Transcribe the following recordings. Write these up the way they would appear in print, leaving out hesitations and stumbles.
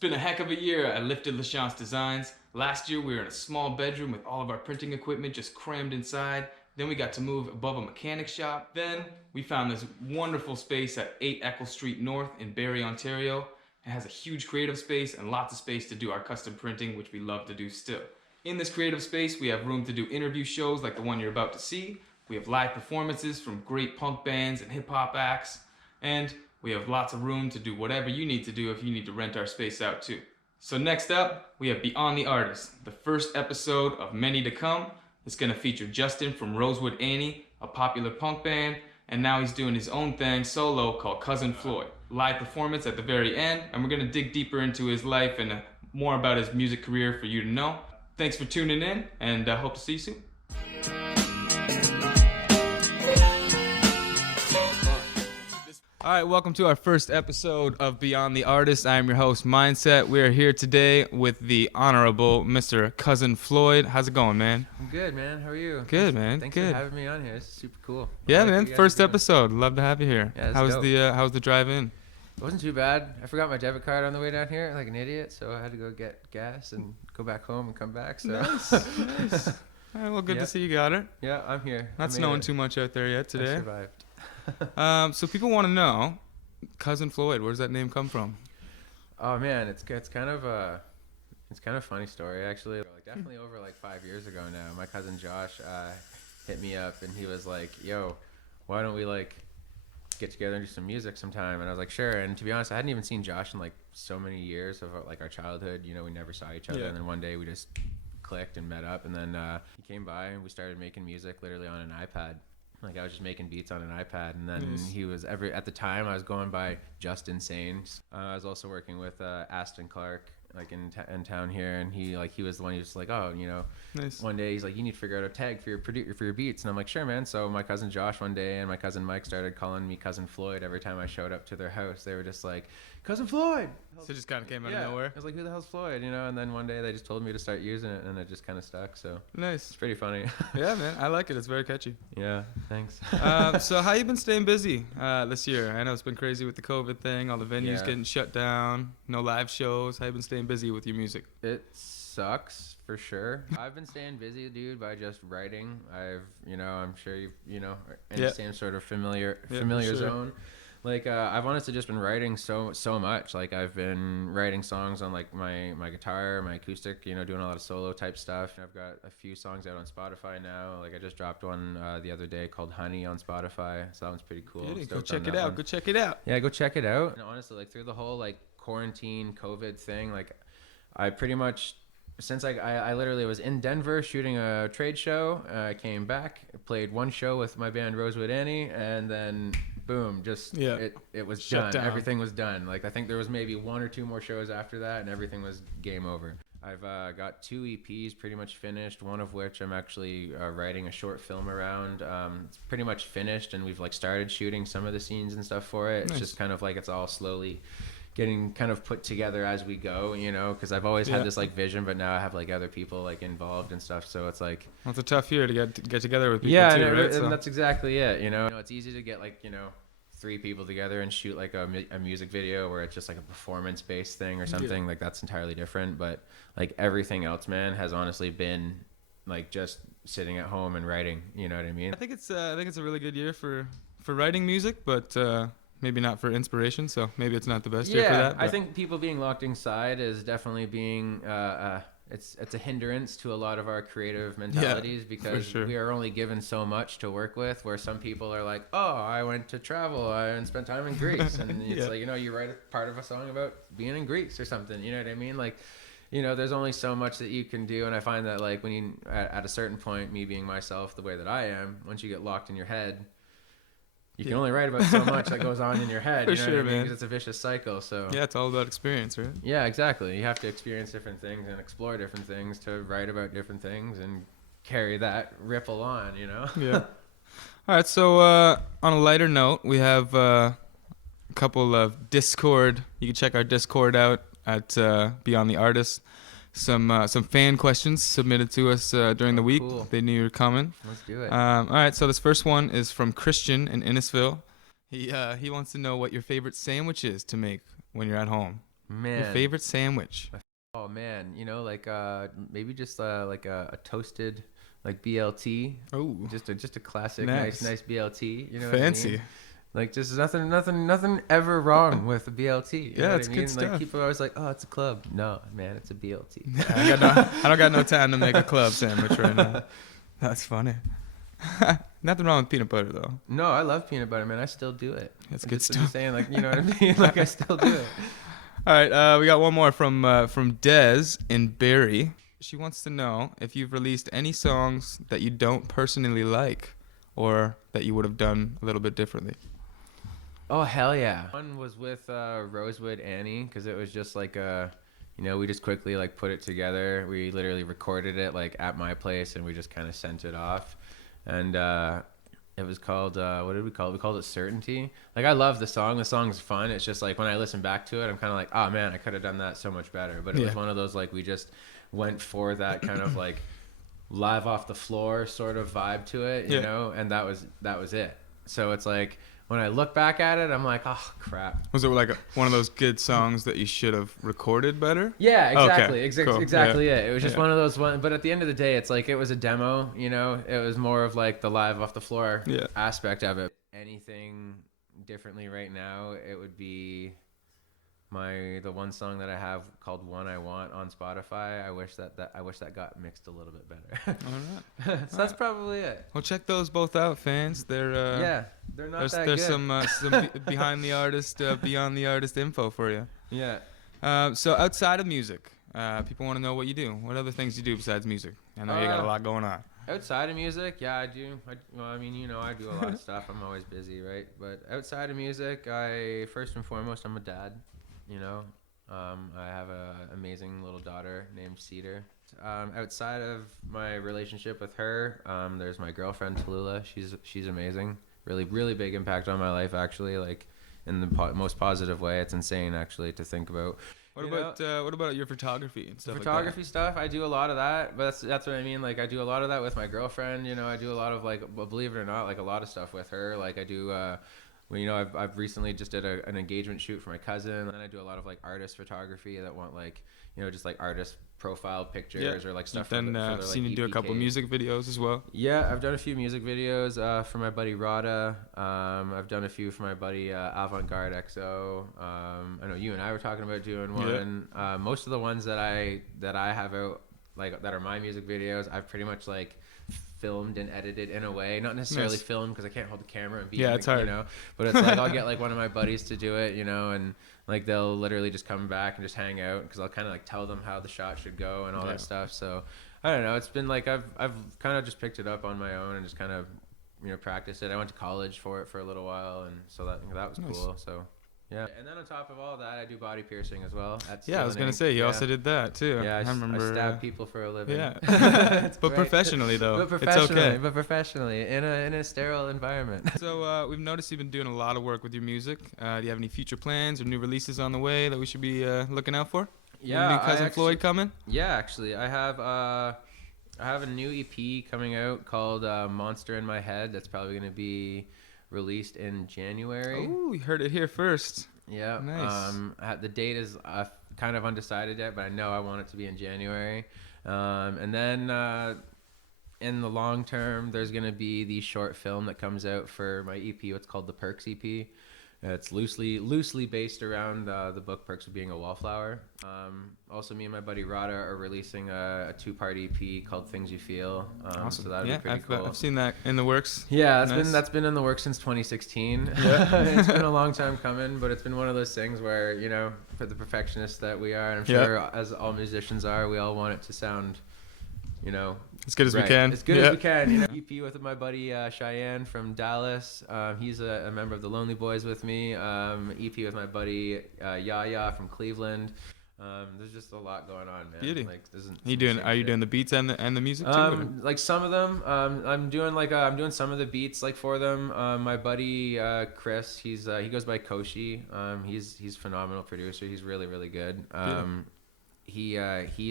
been a heck of a year at Lifted Lachance Designs. Last year we were in a small bedroom with all of our printing equipment just crammed inside. Then we got to move above a mechanic shop. Then we found this wonderful space at 8 Eccles Street North in Barrie, Ontario. It has a huge creative space and lots of space to do our custom printing, which we love to do still. In this creative space, we have room to do interview shows like the one you're about to see. We have live performances from great punk bands and hip-hop acts. And we have lots of room to do whatever you need to do if you need to rent our space out too. So next up, we have Beyond the Artist, the first episode of many to come. It's going to feature Justin from Rosewood Annie, a popular punk band, and now he's doing his own thing solo called CousinFloyd. Live performance at the very end, and we're going to dig deeper into his life and more about his music career for you to know. Thanks for tuning in, and I hope to see you soon. All right, welcome to our first episode of Beyond the Artist. I am your host, Mindset. We are here today with the Honorable Mr. CousinFloyd. How's it going, man? I'm good, man. How are you? Good, man. Thanks good. for having me on here. It's super cool. Yeah, man. First episode. Love to have you here. Yeah, how was the drive in? It wasn't too bad. I forgot my debit card on the way down here, like an idiot, so I had to go get gas and go back home and come back. So Nice. Nice. All right, well, good to see you got it. Yeah, I'm here. Not snowing too much out there yet today. I survived. So people want to know, CousinFloyd, where does that name come from? Oh man, it's kind of a funny story actually. Like definitely over like 5 years ago now. My cousin Josh hit me up and he was like, "Yo, why don't we like get together and do some music sometime?" And I was like, "Sure." And to be honest, I hadn't even seen Josh in like so many years of like our childhood. You know, we never saw each other. Yeah. And then one day we just clicked and met up. And then he came by and we started making music literally on an iPad. Like I was just making beats on an iPad, and then he was at the time I was going by Just Insane. I was also working with Aston Clark, like in town here, and he was the one who was like, oh, you know, nice. One day he's like, you need to figure out a tag for your beats, and I'm like, sure, man. So my cousin Josh one day and my cousin Mike started calling me CousinFloyd every time I showed up to their house. They were just like, CousinFloyd. So it just kind of came out of nowhere. I was like, who the hell's Floyd, you know? And then one day they just told me to start using it, and it just kind of stuck. So nice. It's pretty funny. Yeah, man, I like it. It's very catchy. Yeah, thanks. So how you been staying busy this year? I know it's been crazy with the COVID thing, all the venues getting shut down, no live shows. How you been staying busy with your music? It sucks for sure. I've been staying busy, dude, by just writing. I'm sure you've, in the same sort of familiar zone. Like I've honestly just been writing so much. Like I've been writing songs on like my guitar, my acoustic, doing a lot of solo type stuff. I've got a few songs out on Spotify now. Like I just dropped one the other day called Honey on Spotify. So that one's pretty cool. Go check it out. Go check it out. Yeah, go check it out. And honestly, like through the whole like quarantine COVID thing, like I pretty much since I literally was in Denver shooting a trade show. I came back, played one show with my band Rosewood Annie, and then boom, it was shut done. Everything was done. Like I think there was maybe one or two more shows after that, and everything was game over. I've got 2 EPs pretty much finished, one of which I'm actually writing a short film around. It's pretty much finished, and we've like started shooting some of the scenes and stuff for it. Nice. It's just kind of like it's all slowly getting kind of put together as we go, because I've always had this like vision, but now I have like other people like involved and stuff, so it's like it's a tough year to get together with people too, right? And that's exactly it. It's easy to get like 3 people together and shoot like a music video where it's just like a performance based thing or something. Like that's entirely different, but like everything else, man, has honestly been like just sitting at home and writing, you know what I mean? I think it's a really good year for writing music, but maybe not for inspiration, so maybe it's not the best year for that. I think people being locked inside is definitely being it's a hindrance to a lot of our creative mentalities because we are only given so much to work with, where some people are like, oh, I went to travel and spent time in Greece, and it's like, you write a part of a song about being in Greece or something, you know what I mean? Like, there's only so much that you can do, and I find that like when you at a certain point, me being myself the way that I am, once you get locked in your head, you can only write about so much that goes on in your head. For sure, man. Because it's a vicious cycle. So yeah, it's all about experience, right? Yeah, exactly. You have to experience different things and explore different things to write about different things and carry that ripple on, Yeah. All right. So on a lighter note, we have a couple of Discord. You can check our Discord out at Beyond the Artist. Some fan questions submitted to us during the week. Cool. They knew you were coming. Let's do it. All right, so this first one is from Christian in Innisfil. He wants to know what your favorite sandwich is to make when you're at home. Man. Your favorite sandwich? Oh man, like maybe just like a toasted like BLT. Oh, Just a classic nice. nice BLT. You know Fancy. what I mean? Like just nothing ever wrong with a BLT. You know what it's I mean? good Like stuff. people are always like, oh, it's a club. No, man, it's a BLT. I don't got no time to make a club sandwich right now. That's funny. Nothing wrong with peanut butter though. No, I love peanut butter, man. I still do it. That's I'm good just stuff. saying, like, you know what I mean? Like I still do it. All right, we got one more from Des in Barrie. She wants to know if you've released any songs that you don't personally like, or that you would have done a little bit differently. Oh hell yeah! One was with Rosewood Annie, because it was just like we just quickly like put it together. We literally recorded it like at my place, and we just kind of sent it off. And it was called what did we call it? We called it Certainty. Like I love the song. The song's fun. It's just like when I listen back to it, I'm kind of like, oh man, I could have done that so much better. But it was one of those like we just went for that kind of like live off the floor sort of vibe to it, you know, and that was it. So it's like when I look back at it, I'm like, oh crap. Was it like one of those good songs that you should have recorded better? Yeah, exactly. Okay, cool. Exactly it. It was just one of those ones. But at the end of the day, it's like it was a demo, you know. It was more of like the live off the floor aspect of it. Anything differently right now, it would be the one song that I have called "One I Want" on Spotify. I wish that got mixed a little bit better. All right. So that's probably it. Well, check those both out, fans. They're they're not that there's good. some behind the artist, beyond the artist info for you. Yeah. So outside of music, people want to know what you do. What other things you do besides music? I know you got a lot going on. Outside of music, yeah, I do. I do a lot of stuff. I'm always busy, right? But outside of music, first and foremost, I'm a dad. You know, I have an amazing little daughter named Cedar. Outside of my relationship with her, there's my girlfriend Tallulah. She's amazing. Really, really big impact on my life, actually. Like in the most positive way. It's insane, actually, to think about. What about your photography and stuff? Photography stuff, I do a lot of that, but that's what I mean. Like I do a lot of that with my girlfriend. You know, I do a lot of like, believe it or not, like a lot of stuff with her. Like I do. I've recently just did an engagement shoot for my cousin, and then I do a lot of like artist photography that want like, just like artist profile pictures or like stuff. Then seen you do a couple music videos as well. Yeah, I've done a few music videos for my buddy Rada. I've done a few for my buddy Avantgarde XO. I know you and I were talking about doing one. Yeah. Most of the ones that I have out, like that are my music videos, I've pretty much like filmed and edited in a way, not necessarily filmed because I can't hold the camera and be it's hard, but it's like I'll get like one of my buddies to do it, and like they'll literally just come back and just hang out because I'll kind of like tell them how the shot should go and all that stuff. So I don't know, it's been like I've kind of just picked it up on my own and just kind of practiced it. I went to college for it for a little while, and so that was cool. So yeah, and then on top of all that, I do body piercing as well. I was gonna say you also did that too. Yeah, I remember. I stab people for a living. Yeah, but great. professionally though. It's okay. But professionally in a sterile environment. So we've noticed you've been doing a lot of work with your music. Do you have any future plans or new releases on the way that we should be looking out for? Yeah, new CousinFloyd coming. Yeah, actually, I have a new EP coming out called Monster in My Head. That's probably gonna be released in January. Oh, you heard it here first. Yeah. Nice. The date is kind of undecided yet, but I know I want it to be in January. And then in the long term, there's going to be the short film that comes out for my EP. What's called the Perks EP. It's loosely based around the book Perks of Being a Wallflower. Also, me and my buddy Rada are releasing a 2-part EP called Things You Feel. Awesome. So that'll be pretty cool. I've seen that in the works. Yeah, Nice. that's been in the works since 2016. Yeah. It's been a long time coming, but it's been one of those things where, for the perfectionists that we are, and I'm sure as all musicians are, we all want it to sound, as good as we can. As good as we can. EP with my buddy Cheyenne from Dallas. He's a member of the Lonely Boys with me. EP with my buddy Yaya from Cleveland. There's just a lot going on, man. Beauty. Like, Are you doing the beats and the music too? Like some of them. I'm doing some of the beats like for them. My buddy Chris, he goes by Koshi. He's a phenomenal producer. He's really, really good. he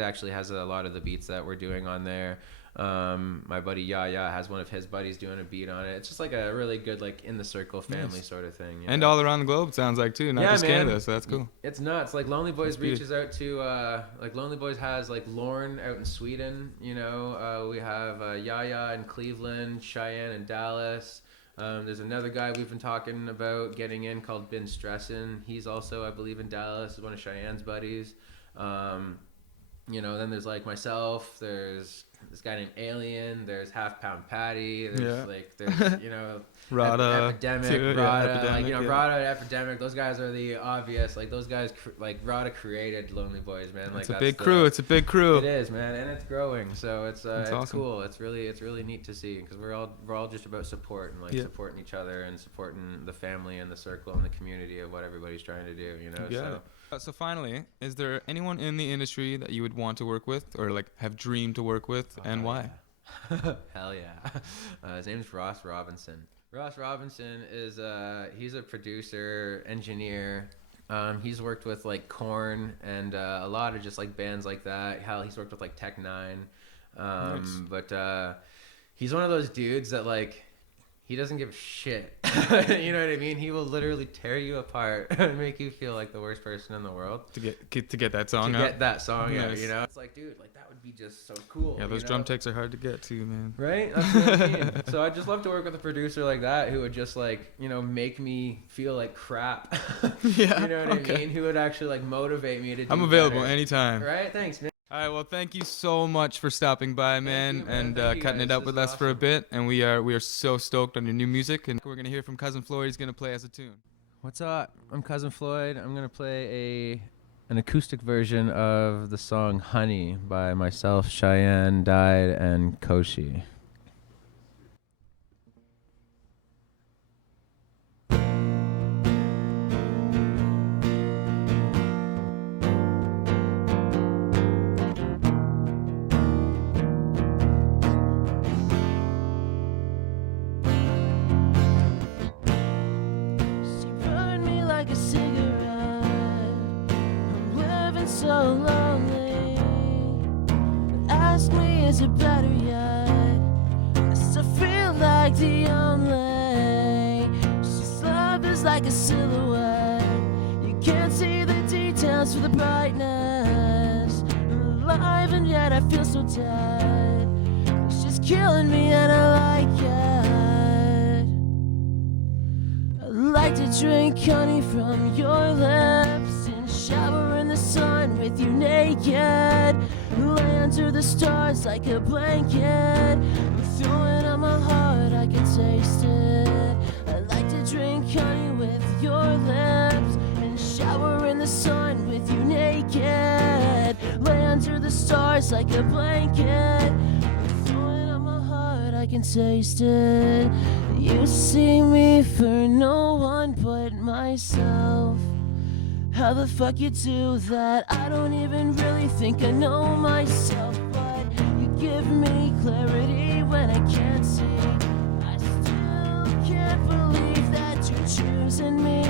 actually has a lot of the beats that we're doing on there. My buddy Yaya has one of his buddies doing a beat on it. It's just like a really good, like, in the circle family sort of thing. And all around the globe, it sounds like, too, not just Canada, so that's cool. It's nuts. Like, Lonely Boys reaches out to, like, Lonely Boys has, like, Lorne out in Sweden, you know. We have Yaya in Cleveland, Cheyenne in Dallas. There's another guy we've been talking about getting in called Ben Stressin. He's also, I believe, in Dallas. He's one of Cheyenne's buddies. You know, then there's, like, myself. There's this guy named Alien. There's Half Pound Patty. There's there's, you know, Rada, Epidemic, too, Rada, Epidemic, like, you know, Rada and Epidemic. Those guys are the obvious. Like, those guys, like, Rada created Lonely Boys, man. Like, it's a big crew. It's a big crew. It is, man, and it's growing. So it's awesome. Cool. It's really neat to see, because we're all just about support and, like, supporting each other and supporting the family and the circle and the community of what everybody's trying to do. You know. Yeah. So finally, is there anyone in the industry that you would want to work with, or like have dreamed to work with, and why? Yeah. Hell yeah. His name's Ross Robinson. Ross Robinson is he's a producer, engineer. He's worked with like Korn and a lot of just like bands like that. Hell, he's worked with like Tech Nine. Nice. But he's one of those dudes that like, he doesn't give a shit. You know what I mean? He will literally tear you apart and make you feel like the worst person in the world. To get that song to out. get that song out, Nice. you know? It's like, dude, like that would be just so cool. Yeah, those you know? drum takes are hard to get to, man. Right? That's what I mean. So I'd just love to work with a producer like that who would just like, you know, make me feel like crap. Yeah. You know what I mean? Who would actually like motivate me to do I'm available better. anytime. Right? Thanks, man. All right, well, thank you so much for stopping by, man, you, man. and Thank you, cutting guys. it up This with is us for a awesome. bit. And we are so stoked on your new music, and we're gonna hear from CousinFloyd. He's gonna play us a tune. What's up? I'm CousinFloyd. I'm gonna play an acoustic version of the song "Honey" by myself, Cheyenne, Died, and Koshi. So lonely. Ask me, is it better yet? I still feel like the only. She's love is like a silhouette. You can't see the details for the brightness. I'm alive and yet I feel so dead. She's killing me and I like it. I like to drink honey from your lips and shower in the sun with you naked. Lay under the stars like a blanket. I'm throwing on my heart, I can taste it. I like to drink honey with your lips and shower in the sun with you naked. Lay under the stars like a blanket. I'm throwing on my heart, I can taste it. You see me for no one but myself. How the fuck you do that? I don't even really think I know myself. But you give me clarity when I can't see. I still can't believe that you're choosing me.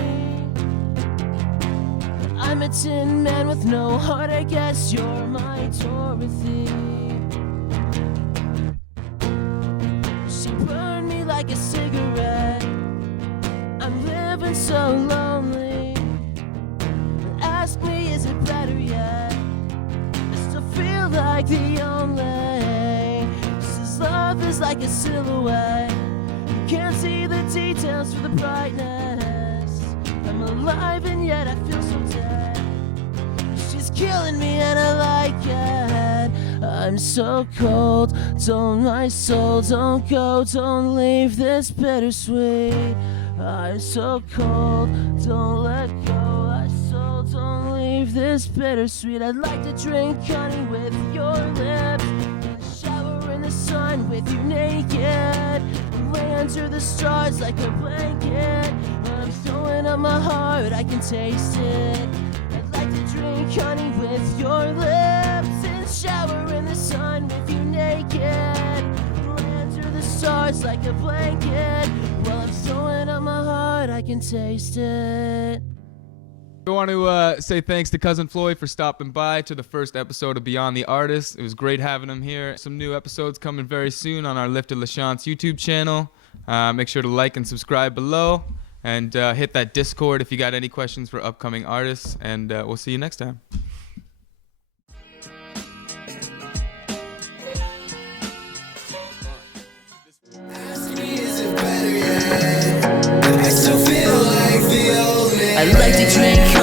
I'm a tin man with no heart, I guess you're my Dorothy. She burned me like a cigarette. I'm living so lonely. Ask me, is it better yet? I still feel like the only. Says love is like a silhouette. You can't see the details for the brightness. I'm alive and yet I feel so dead. She's killing me and I like it. I'm so cold, don't my soul, don't go, don't leave this bittersweet. I'm so cold, don't let go. Don't leave this bittersweet. I'd like to drink honey with your lips and shower in the sun with you naked. Lay under the stars like a blanket. When I'm throwing up my heart, I can taste it. I'd like to drink honey with your lips and shower in the sun with you naked. Lay under the stars like a blanket. While I'm throwing up my heart, I can taste it. I want to say thanks to Cousin Floyd for stopping by to the first episode of Beyond the Artist. It was great having him here. Some new episodes coming very soon on our Lifted Lachance YouTube channel. Make sure to like and subscribe below, and hit that Discord if you got any questions for upcoming artists, and we'll see you next time. I like to drink